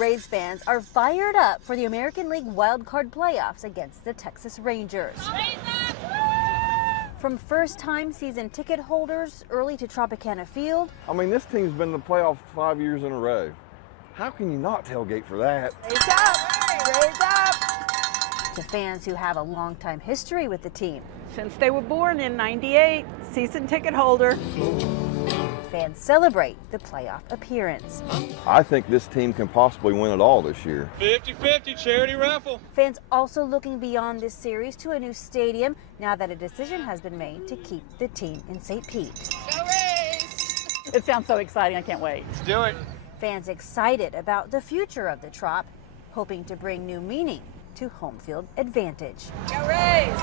Rays fans are fired up for the American League wildcard playoffs against the Texas Rangers. From first-time season ticket holders early to Tropicana Field. I mean, this team's been in the playoffs 5 years in a row. How can you not tailgate for that? Raise up! Raise up! To fans who have a long-time history with the team. Since they were born in '98, season ticket holder. Fans celebrate the playoff appearance. I think this team can possibly win it all this year. 50-50 charity raffle. Fans also looking beyond this series to a new stadium now that a decision has been made to keep the team in St. Pete. Go Rays! It sounds so exciting, I can't wait. Let's do it. Fans excited about the future of the Trop, hoping to bring new meaning to home field advantage. Go Rays!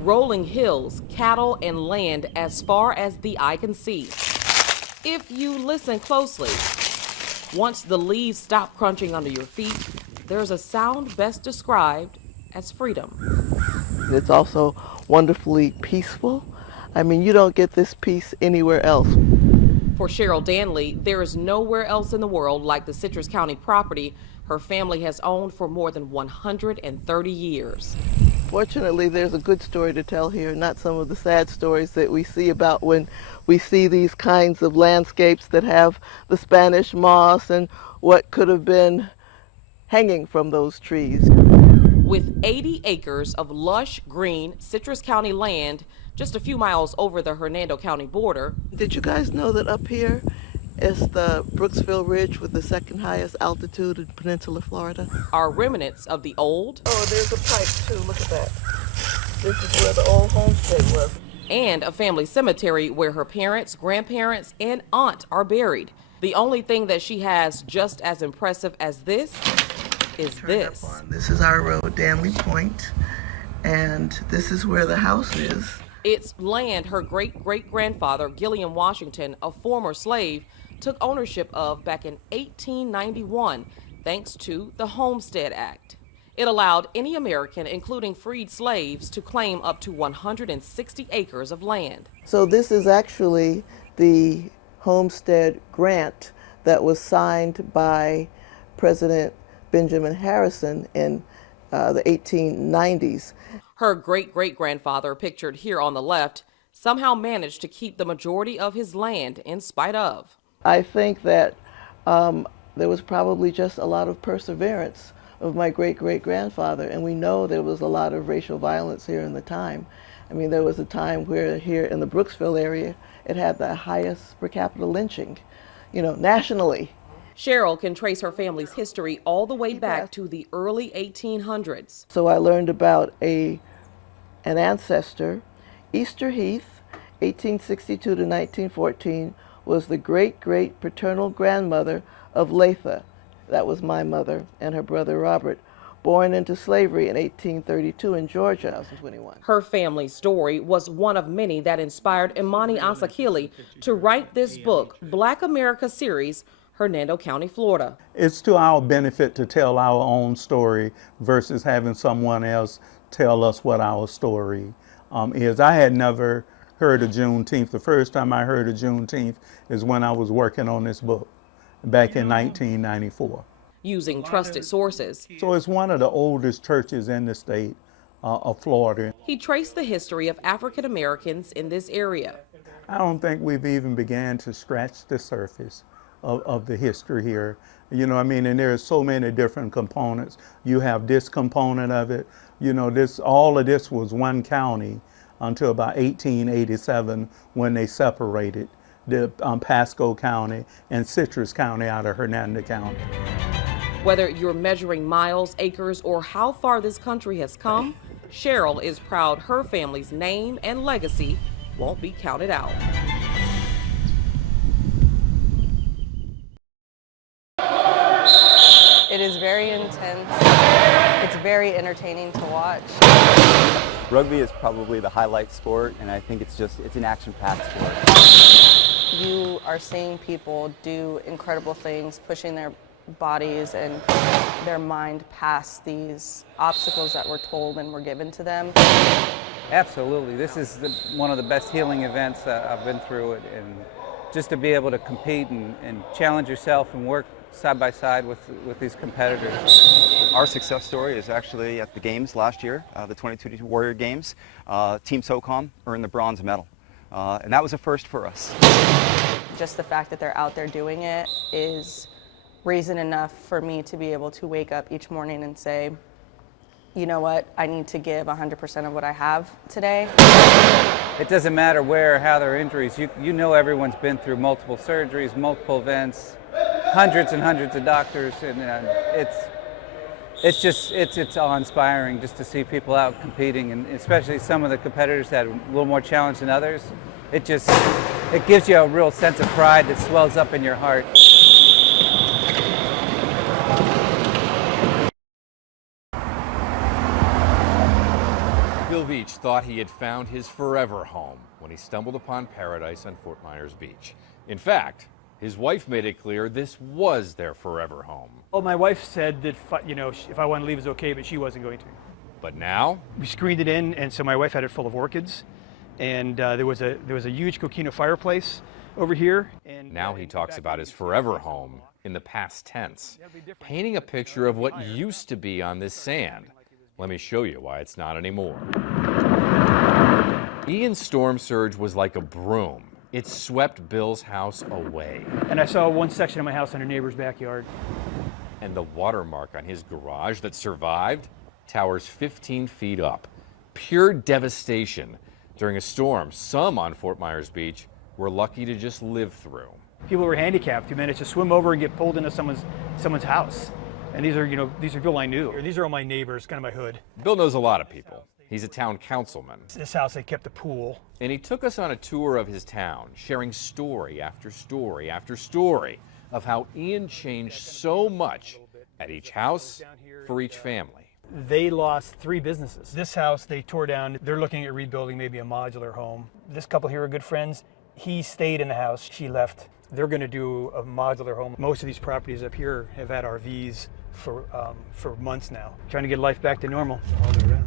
Rolling hills, cattle, and land as far as the eye can see. If you listen closely, once the leaves stop crunching under your feet, there's a sound best described as freedom. It's also wonderfully peaceful. I mean, you don't get this peace anywhere else. For Cheryl Danley, there is nowhere else in the world like the Citrus County property her family has owned for more than 130 years. Fortunately, there's a good story to tell here, not some of the sad stories that we see about when we see these kinds of landscapes that have the Spanish moss and what could have been hanging from those trees. With 80 acres of lush, green Citrus County land just a few miles over the Hernando County border. Did you guys know that up here is the Brooksville Ridge with the second highest altitude in Peninsula, Florida? Are remnants of the old. Oh, there's a pipe too, look at that. This is where the old homestead was. And a family cemetery where her parents, grandparents, and aunt are buried. The only thing that she has just as impressive as this is this. This is our road, Danley Point, and this is where the house is. It's land her great-great-grandfather, Gilliam Washington, a former slave, took ownership of back in 1891, thanks to the Homestead Act. It allowed any American, including freed slaves, to claim up to 160 acres of land. So this is actually the homestead grant that was signed by President Benjamin Harrison in the 1890s. Her great-great-grandfather, pictured here on the left, somehow managed to keep the majority of his land in spite of. I think that there was probably just a lot of perseverance of my great-great-grandfather, and we know there was a lot of racial violence here in the time. I mean, there was a time where here in the Brooksville area, it had the highest per capita lynching, nationally. Cheryl can trace her family's history all the way back to the early 1800s. So I learned about an ancestor. Easter Heath, 1862 to 1914, was the great-great paternal grandmother of Latha. That was my mother and her brother Robert, born into slavery in 1832 in Georgia, 2021. Her family's story was one of many that inspired Imani Asakili to write this book, Black America Series, Hernando County, Florida. It's to our benefit to tell our own story versus having someone else tell us what our story is. I had never heard of Juneteenth. The first time I heard of Juneteenth is when I was working on this book back in 1994. Using trusted sources. So it's one of the oldest churches in the state of Florida. He traced the history of African Americans in this area. I don't think we've even began to scratch the surface of the history here. And there are so many different components. You have this component of it. All of this was one county until about 1887 when they separated the Pasco County and Citrus County out of Hernando County. Whether you're measuring miles, acres, or how far this country has come, Cheryl is proud her family's name and legacy won't be counted out. It is very intense. It's very entertaining to watch. Rugby is probably the highlight sport, and I think it's an action-packed sport. You are seeing people do incredible things, pushing their bodies and their mind past these obstacles that were told and were given to them. Absolutely. This is one of the best healing events that I've been through, and just to be able to compete and challenge yourself and work side by side with these competitors. Our success story is actually at the games last year, the 22 Warrior Games. Team SOCOM earned the bronze medal, and that was a first for us. Just the fact that they're out there doing it is reason enough for me to be able to wake up each morning and say, you know what, I need to give 100% of what I have today. It doesn't matter where or how their injuries, you know everyone's been through multiple surgeries, multiple events, hundreds and hundreds of doctors, and it's awe-inspiring just to see people out competing, and especially some of the competitors that are a little more challenged than others. It gives you a real sense of pride that swells up in your heart. Bill Veach thought he had found his forever home when he stumbled upon paradise on Fort Myers Beach. In fact, his wife made it clear this was their forever home. Well, my wife said that, if I want to leave, it's okay, but she wasn't going to. But now? We screened it in, and so my wife had it full of orchids, and there was a huge coquina fireplace over here. And now he talks about his forever home in the past tense, painting a picture of what used to be on this sand. Let me show you why it's not anymore. Ian's storm surge was like a broom. It swept Bill's house away. And I saw one section of my house in a neighbor's backyard. And the watermark on his garage that survived towers 15 feet up. Pure devastation during a storm some on Fort Myers Beach were lucky to just live through. People were handicapped who managed to swim over and get pulled into someone's house. And these are people I knew. These are all my neighbors, kind of my hood. Bill knows a lot of people. He's a town councilman. This house, they kept a pool. And he took us on a tour of his town, sharing story after story after story of how Ian changed so much at each house for each family. They lost 3 businesses. This house they tore down. They're looking at rebuilding maybe a modular home. This couple here are good friends. He stayed in the house, she left. They're going to do a modular home. Most of these properties up here have had RVs for months now, trying to get life back to normal.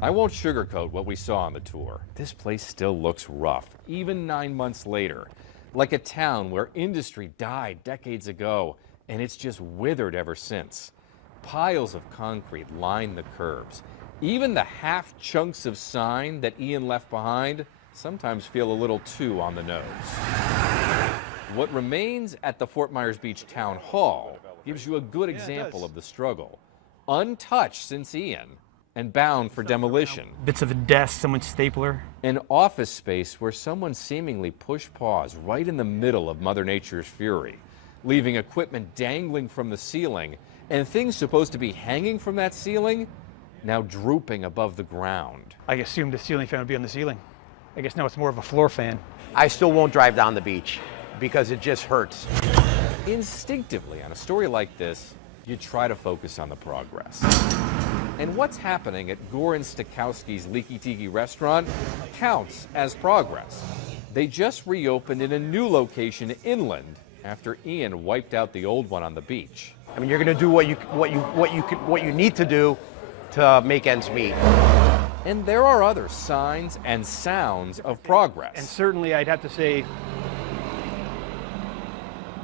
I won't sugarcoat what we saw on the tour. This place still looks rough, even 9 months later. Like a town where industry died decades ago, and it's just withered ever since. Piles of concrete line the curbs. Even the half chunks of sign that Ian left behind sometimes feel a little too on the nose. What remains at the Fort Myers Beach Town Hall gives you a good example of the struggle. Untouched since Ian, and bound for demolition. Bits of a desk, someone's stapler. An office space where someone seemingly pushed pause right in the middle of Mother Nature's fury, leaving equipment dangling from the ceiling, and things supposed to be hanging from that ceiling now drooping above the ground. I assumed the ceiling fan would be on the ceiling. I guess now it's more of a floor fan. I still won't drive down the beach because it just hurts. Instinctively, on a story like this, you try to focus on the progress. And what's happening at Goran Stakowski's Leaky Tiki restaurant counts as progress. They just reopened in a new location inland after Ian wiped out the old one on the beach. I mean, you're going to do what you need to do to make ends meet. And there are other signs and sounds of progress. And certainly I'd have to say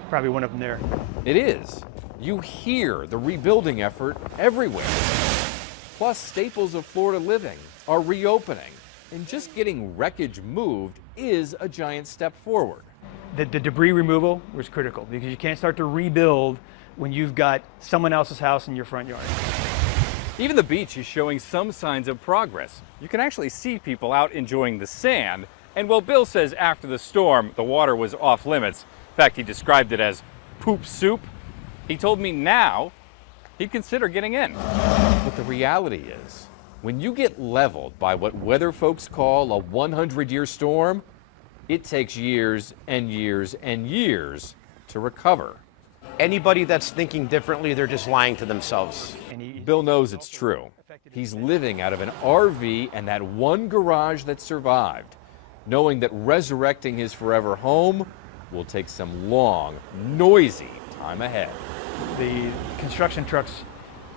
probably one of them there. It is. You hear the rebuilding effort everywhere. Plus, staples of Florida living are reopening. And just getting wreckage moved is a giant step forward. The debris removal was critical because you can't start to rebuild when you've got someone else's house in your front yard. Even the beach is showing some signs of progress. You can actually see people out enjoying the sand. And while Bill says after the storm, the water was off limits, in fact, he described it as poop soup, he told me now he'd consider getting in. But the reality is, when you get leveled by what weather folks call a 100-year storm, it takes years and years and years to recover. Anybody that's thinking differently, they're just lying to themselves. Bill knows it's true. He's living out of an RV and that one garage that survived, knowing that resurrecting his forever home will take some long, noisy time ahead. The construction trucks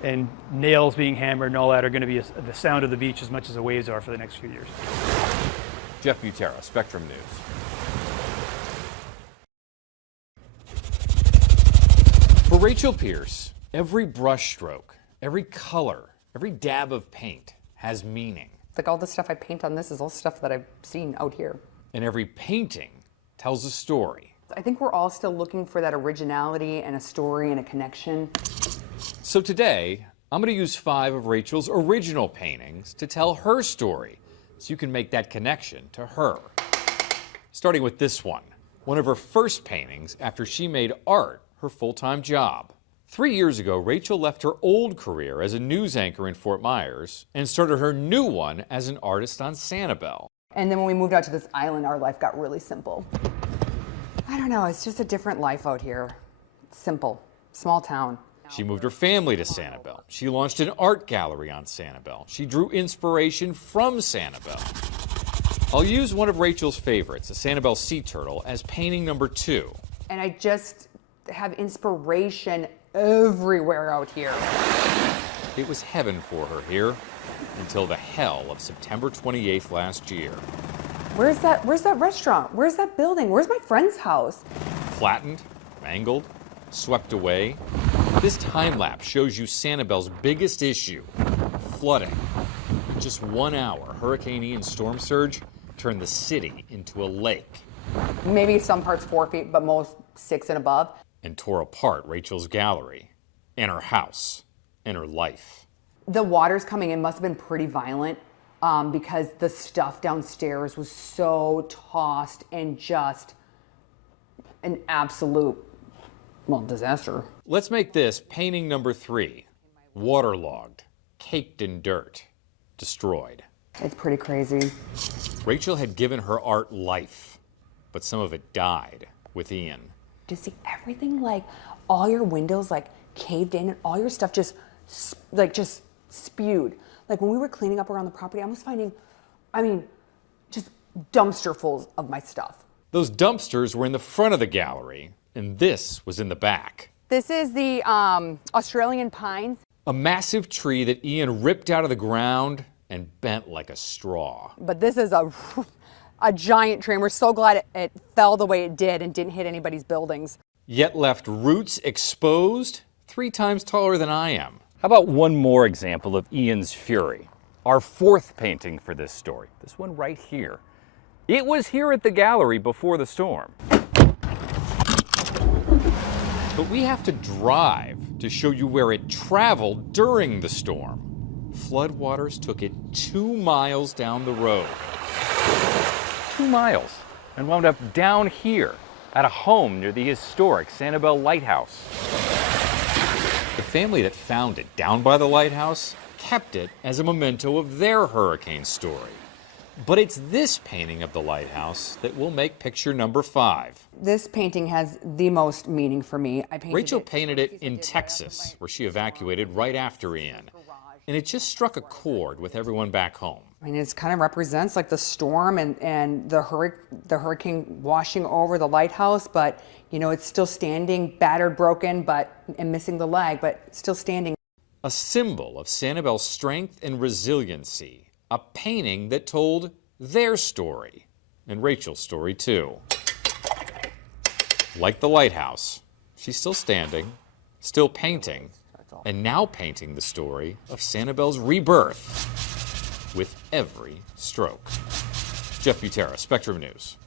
and nails being hammered and all that are going to be the sound of the beach as much as the waves are for the next few years. Jeff Butera, Spectrum News. For Rachel Pierce, every brushstroke, every color, every dab of paint has meaning. Like all the stuff I paint on this is all stuff that I've seen out here. And every painting tells a story. I think we're all still looking for that originality and a story and a connection. So today, I'm going to use 5 of Rachel's original paintings to tell her story, so you can make that connection to her. Starting with this one of her first paintings after she made art her full-time job. 3 years ago, Rachel left her old career as a news anchor in Fort Myers and started her new one as an artist on Sanibel. And then when we moved out to this island, our life got really simple. I don't know, it's just a different life out here. It's simple, small town. She moved her family to Sanibel. She launched an art gallery on Sanibel. She drew inspiration from Sanibel. I'll use one of Rachel's favorites, a Sanibel sea turtle, as painting number 2. And I just have inspiration everywhere out here. It was heaven for her here until the hell of September 28th last year. Where's that restaurant? Where's that building? Where's my friend's house? Flattened, mangled, swept away. This time lapse shows you Sanibel's biggest issue, flooding. In just 1 hour, Hurricane Ian's storm surge turned the city into a lake. Maybe some parts 4 feet, but most 6 and above. And tore apart Rachel's gallery, and her house, and her life. The water's coming in must have been pretty violent because the stuff downstairs was so tossed and just an absolute, well, disaster. Let's make this painting number 3. Waterlogged, caked in dirt, destroyed. It's pretty crazy. Rachel had given her art life, but some of it died with Ian. To see everything, like all your windows like caved in and all your stuff just spewed. Like when we were cleaning up around the property, I was finding, just dumpsterfuls of my stuff. Those dumpsters were in the front of the gallery, and this was in the back. This is the Australian pines. A massive tree that Ian ripped out of the ground and bent like a straw. But this is a giant tree, and we're so glad it fell the way it did and didn't hit anybody's buildings. Yet left roots exposed 3 times taller than I am. How about one more example of Ian's fury? Our 4th painting for this story, this one right here. It was here at the gallery before the storm. But we have to drive to show you where it traveled during the storm. Floodwaters took it 2 miles down the road. 2 miles, and wound up down here at a home near the historic Sanibel Lighthouse. The family that found it down by the lighthouse kept it as a memento of their hurricane story. But it's this painting of the lighthouse that will make picture number 5. This painting has the most meaning for me. Rachel painted it in Texas, where she evacuated right after Ian. And it just struck a chord with everyone back home. It kind of represents like the storm and the hurricane washing over the lighthouse, but it's still standing, battered, broken, and missing the leg, but still standing. A symbol of Sanibel's strength and resiliency. A painting that told their story, and Rachel's story too. Like the lighthouse, she's still standing, still painting, and now painting the story of Sanibel's rebirth with every stroke. Jeff Butera, Spectrum News.